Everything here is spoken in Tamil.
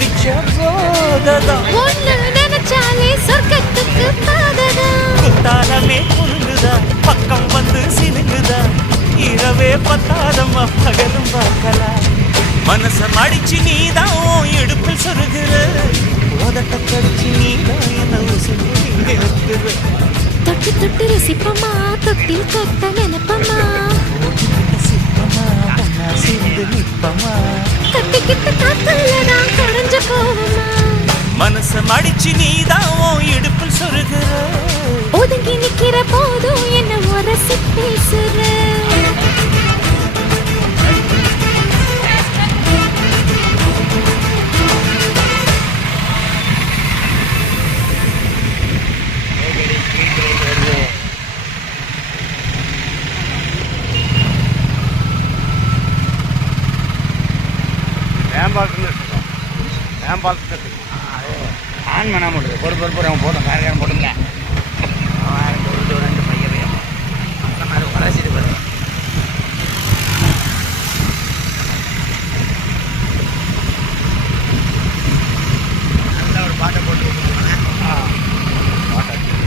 குடிச்ச போததான் ஒண்ணு நினைச்சாலே சொர்க்கத்துக்கு பாதகம். குத்தாலமே குறுங்குதா பக்கம் வந்து சினுங்குதா இரவே பத்தாதம்மா பகலும் பார்க்கலாம் மனச மடிச்சு நீதான் உன் இடுப்பில் சொருகிற உதட்ட கடிச்சு நீதான் என்ன உசுறு நிறுத்துற தொட்டு தொட்டு ரசிப்பமா தொட்டில் கட்ட நினைப்பமா சிப்பமா ஒன்னா சேர்ந்து நிப்பமா கட்டிக்கிட்ட காத்துலதான் கரைஞ்ச போவமா மனச மடிச்சு நீதான் உன் இடுப்பில் சொருகிற ஒதுங்கி நிக்கிற போதும் என்ன உரசி பேசுற ஆன் பண்ண முடியுது பொறுப்பு அவன் போட்டோம் காரக்காரன் போட்டுங்க ரெண்டு பையன் அந்த மாதிரி வளர்ச்சிட்டு போகிறேன் நல்ல ஒரு பாட்டை போட்டு பாட்டை இன்னும்